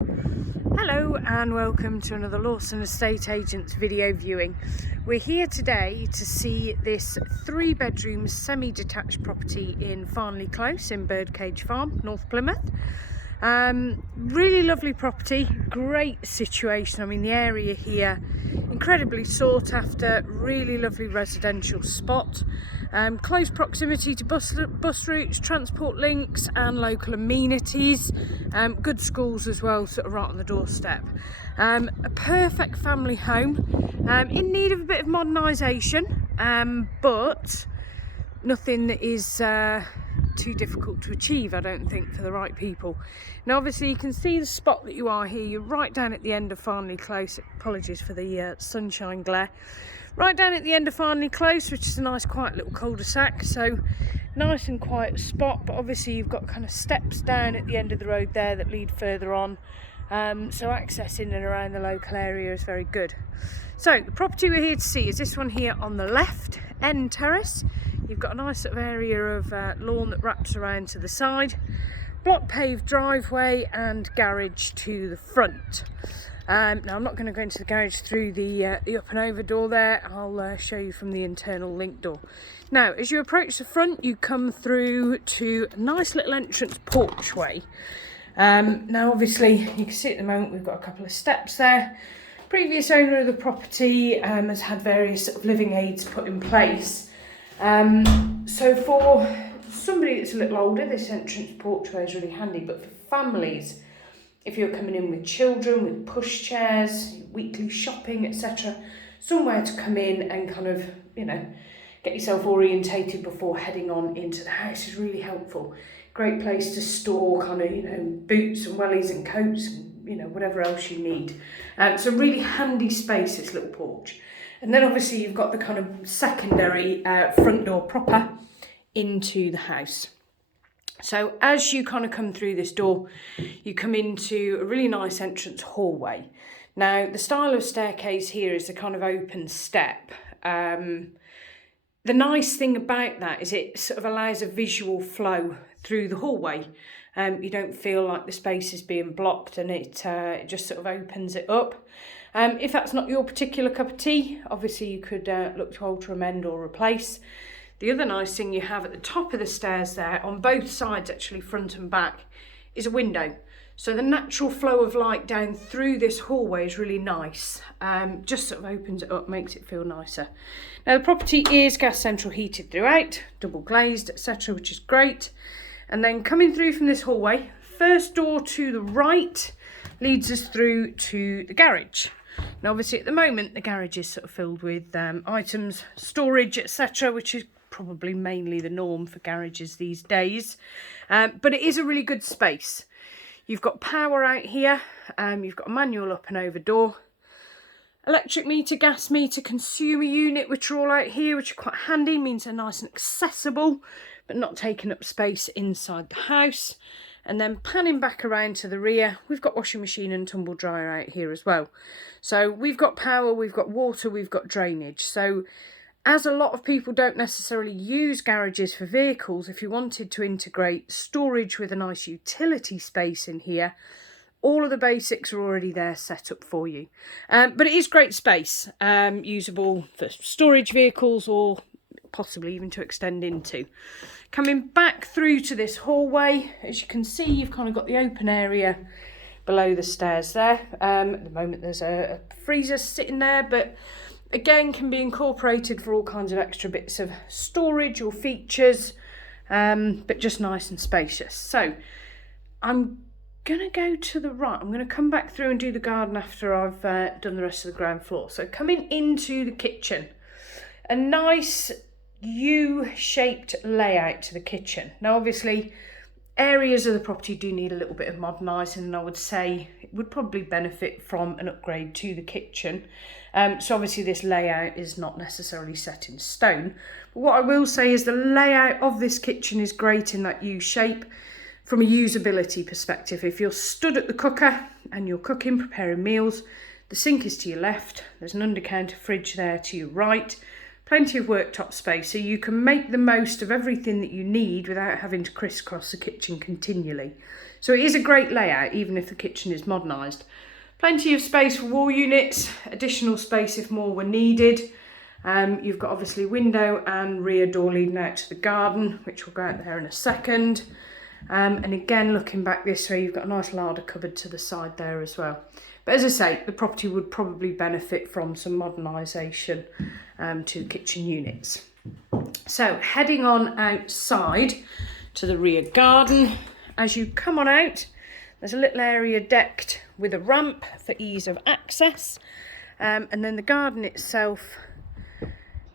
Hello and welcome to another Lawson Estate Agents video viewing. We're here today to see this 3-bedroom semi-detached property in Farnley Close in Birdcage Farm, North Plymouth. Really lovely property, great situation. I mean, the area here incredibly sought after, really lovely residential spot. Close proximity to bus routes, transport links and local amenities. Good schools as well, sort of right on the doorstep. A perfect family home, in need of a bit of modernisation, but nothing that is too difficult to achieve, I don't think, for the right people. Now obviously you can see the spot that you are here. You're right down at the end of Farnley Close. Apologies for the sunshine glare. Right down at the end of Farnley Close, which is a nice quiet little cul-de-sac, so nice and quiet spot. But obviously you've got kind of steps down at the end of the road there that lead further on, so accessing and around the local area is very good. So the property we're here to see is this one here on the left, end terrace. You've got a nice sort of area of lawn that wraps around to the side, block paved driveway and garage to the front. Now I'm not going to go into the garage through the up and over door there. I'll show you from the internal link door. Now as you approach the front, you come through to a nice little entrance porchway. Now obviously you can see at the moment we've got a couple of steps there. Previous owner of the property has had various sort of living aids put in place. So for somebody that's a little older, this entrance porchway is really handy, but for families, if you're coming in with children, with pushchairs, weekly shopping, etc., somewhere to come in and kind of, you know, get yourself orientated before heading on into the house is really helpful. Great place to store kind of, you know, boots and wellies and coats and, you know, whatever else you need. It's a really handy space, this little porch. And then obviously you've got the kind of secondary front door proper into the house. So as you kind of come through this door, you come into a really nice entrance hallway. Now the style of staircase here is a kind of open step. The nice thing about that is it sort of allows a visual flow through the hallway. You don't feel like the space is being blocked, and it just sort of opens it up. If that's not your particular cup of tea, obviously you could look to alter, amend or replace. The other nice thing you have at the top of the stairs there, on both sides actually, front and back, is a window. So the natural flow of light down through this hallway is really nice. Just sort of opens it up, makes it feel nicer. Now the property is gas central heated throughout, double glazed, etc., which is great. And then coming through from this hallway, first door to the right leads us through to the garage. Now obviously at the moment the garage is sort of filled with items, storage, etc., which is probably mainly the norm for garages these days, but it is a really good space. You've got power out here, you've got a manual up and over door, electric meter, gas meter, consumer unit, which are all out here, which are quite handy, means they're nice and accessible but not taking up space inside the house. And then panning back around to the rear, we've got washing machine and tumble dryer out here as well. So we've got power, we've got water, we've got drainage. So as a lot of people don't necessarily use garages for vehicles, if you wanted to integrate storage with a nice utility space in here, all of the basics are already there set up for you. But it is great space, usable for storage vehicles or possibly even to extend into. Coming back through to this hallway, as you can see, you've kind of got the open area below the stairs there. At the moment there's a freezer sitting there, but again can be incorporated for all kinds of extra bits of storage or features, but just nice and spacious. So I'm going to go to the right. I'm going to come back through and do the garden after I've done the rest of the ground floor. So coming into the kitchen, a nice U-shaped layout to the kitchen. Now obviously areas of the property do need a little bit of modernising, and I would say it would probably benefit from an upgrade to the kitchen. So obviously this layout is not necessarily set in stone, but what I will say is the layout of this kitchen is great in that U shape from a usability perspective. If you're stood at the cooker and you're cooking, preparing meals, the sink is to your left, there's an under-counter fridge there to your right, plenty of worktop space, so you can make the most of everything that you need without having to crisscross the kitchen continually. So it is a great layout, even if the kitchen is modernised. Plenty of space for wall units, additional space if more were needed. You've got obviously window and rear door leading out to the garden, which we'll go out there in a second. And again, looking back this way, you've got a nice larder cupboard to the side there as well. But as I say, the property would probably benefit from some modernisation to the kitchen units. So heading on outside to the rear garden, as you come on out, there's a little area decked with a ramp for ease of access. And then the garden itself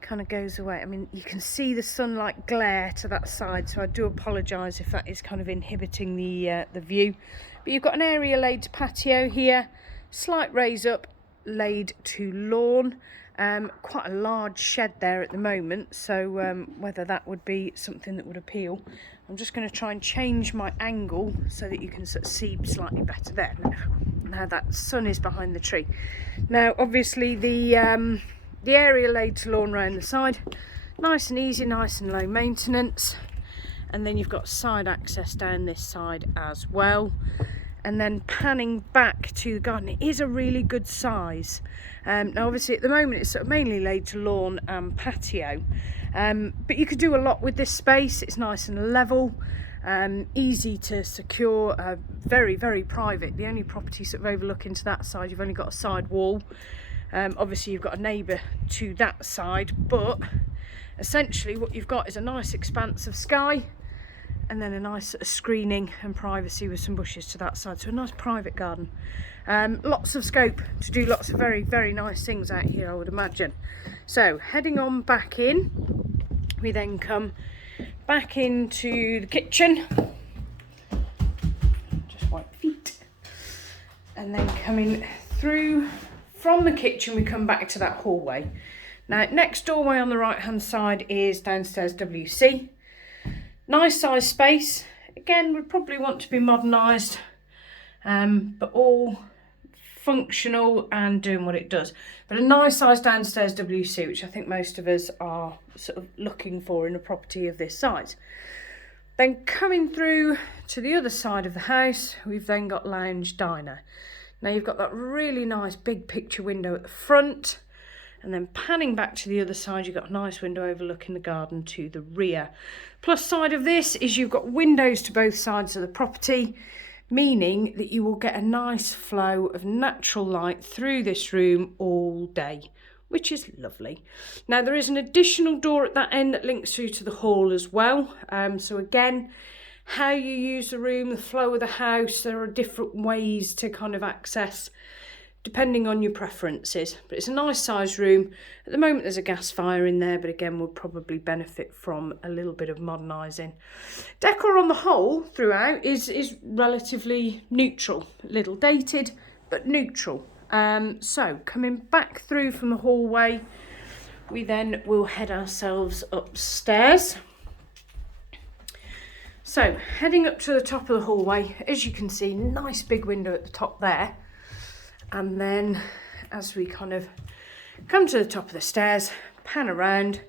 kind of goes away. I mean, you can see the sunlight glare to that side, so I do apologise if that is kind of inhibiting the view. But you've got an area laid to patio here, slight raise up laid to lawn. Quite a large shed there at the moment, so whether that would be something that would appeal. I'm just going to try and change my angle so that you can sort of see slightly better there. Now that sun is behind the tree. Now obviously the area laid to lawn around the side, nice and easy, nice and low maintenance. And then you've got side access down this side as well. And then panning back to the garden, it is a really good size. Now obviously at the moment it's sort of mainly laid to lawn and patio, but you could do a lot with this space. It's nice and level, easy to secure, very, very private. The only property sort of overlooking to that side, you've only got a side wall. Obviously you've got a neighbour to that side, but essentially what you've got is a nice expanse of sky, and then a nice sort of screening and privacy with some bushes to that side. So a nice private garden. Lots of scope to do lots of very, very nice things out here, I would imagine. So heading on back in, we then come back into the kitchen. Just wipe feet. And then coming through from the kitchen, we come back to that hallway. Now, next doorway on the right hand side is downstairs WC. Nice size space. Again, would probably want to be modernised, but all functional and doing what it does. But a nice size downstairs WC, which I think most of us are sort of looking for in a property of this size. Then coming through to the other side of the house, we've then got lounge diner. Now you've got that really nice big picture window at the front. And then panning back to the other side, you've got a nice window overlooking the garden to the rear. Plus side of this is you've got windows to both sides of the property, meaning that you will get a nice flow of natural light through this room all day, which is lovely. Now there is an additional door at that end that links through to the hall as well. So again, how you use the room, the flow of the house, there are different ways to kind of access depending on your preferences. But it's a nice sized room. At the moment there's a gas fire in there, but again we'll probably benefit from a little bit of modernising. Decor on the whole throughout is relatively neutral, a little dated but neutral. So coming back through from the hallway, we then will head ourselves upstairs. So heading up to the top of the hallway, as you can see, nice big window at the top there. And then as we kind of come to the top of the stairs, pan around,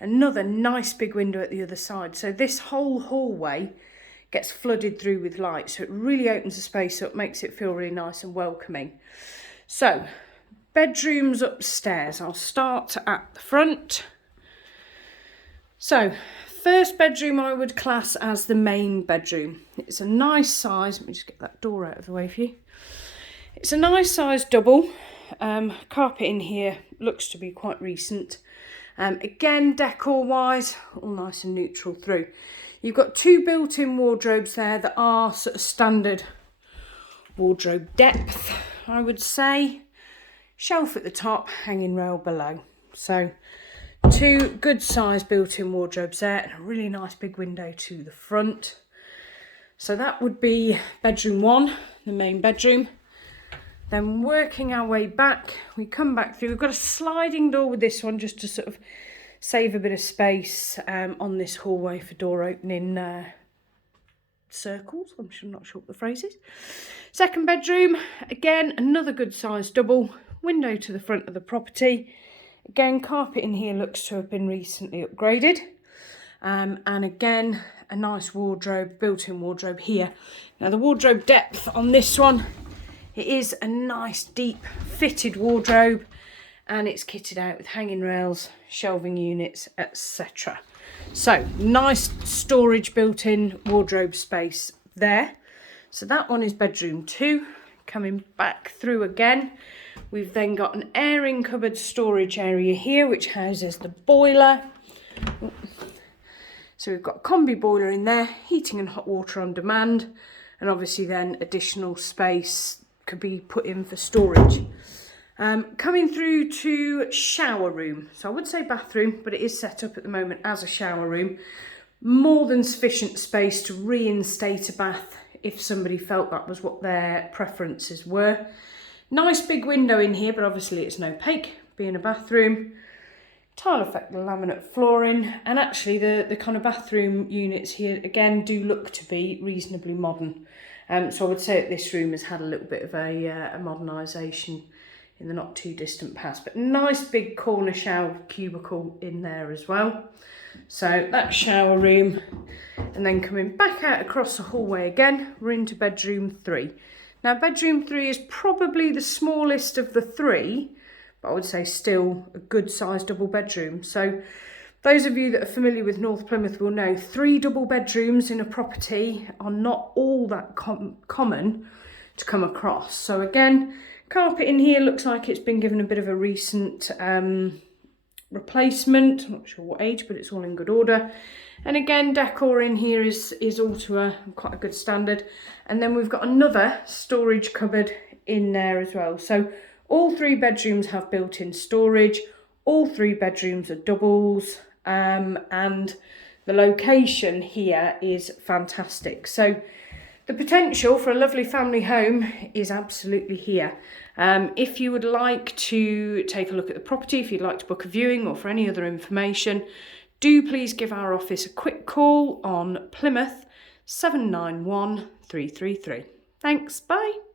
another nice big window at the other side. So this whole hallway gets flooded through with light. So it really opens the space up, makes it feel really nice and welcoming. So bedrooms upstairs. I'll start at the front. So first bedroom I would class as the main bedroom. It's a nice size. Let me just get that door out of the way for you. It's a nice size double. Carpet in here looks to be quite recent. Again, decor wise, all nice and neutral through. You've got two built-in wardrobes there that are sort of standard wardrobe depth, I would say. Shelf at the top, hanging rail below. So two good sized built-in wardrobes there and a really nice big window to the front. So that would be bedroom one, the main bedroom. Then working our way back, we come back through. We've got a sliding door with this one just to sort of save a bit of space on this hallway for door opening circles. I'm not sure what the phrase is. Second bedroom, again, another good sized double. Window to the front of the property. Again, carpet in here looks to have been recently upgraded. And again, a nice wardrobe, built-in wardrobe here. Now the wardrobe depth on this one, it is a nice deep fitted wardrobe, and it's kitted out with hanging rails, shelving units, etc. So nice storage built-in wardrobe space there. So that one is bedroom 2. Coming back through again, we've then got an airing cupboard storage area here, which houses the boiler. So we've got a combi boiler in there, heating and hot water on demand, and obviously then additional space could be put in for storage. Coming through to shower room. So I would say bathroom, but it is set up at the moment as a shower room. More than sufficient space to reinstate a bath if somebody felt that was what their preferences were. Nice big window in here, but obviously it's an opaque, being a bathroom. Tile effect laminate flooring, and actually the kind of bathroom units here again do look to be reasonably modern. So I would say that this room has had a little bit of a modernisation in the not too distant past, but nice big corner shower cubicle in there as well. So that's shower room, and then coming back out across the hallway again, we're into bedroom 3. Now bedroom 3 is probably the smallest of the 3, but I would say still a good sized double bedroom. So those of you that are familiar with North Plymouth will know 3 double bedrooms in a property are not all that common to come across. So again, carpet in here looks like it's been given a bit of a recent replacement. I'm not sure what age, but it's all in good order. And again, decor in here is all to quite a good standard. And then we've got another storage cupboard in there as well. So all 3 bedrooms have built-in storage. All 3 bedrooms are doubles, and the location here is fantastic. So the potential for a lovely family home is absolutely here. If you would like to take a look at the property, if you'd like to book a viewing or for any other information, do please give our office a quick call on Plymouth 791 333. Thanks, bye.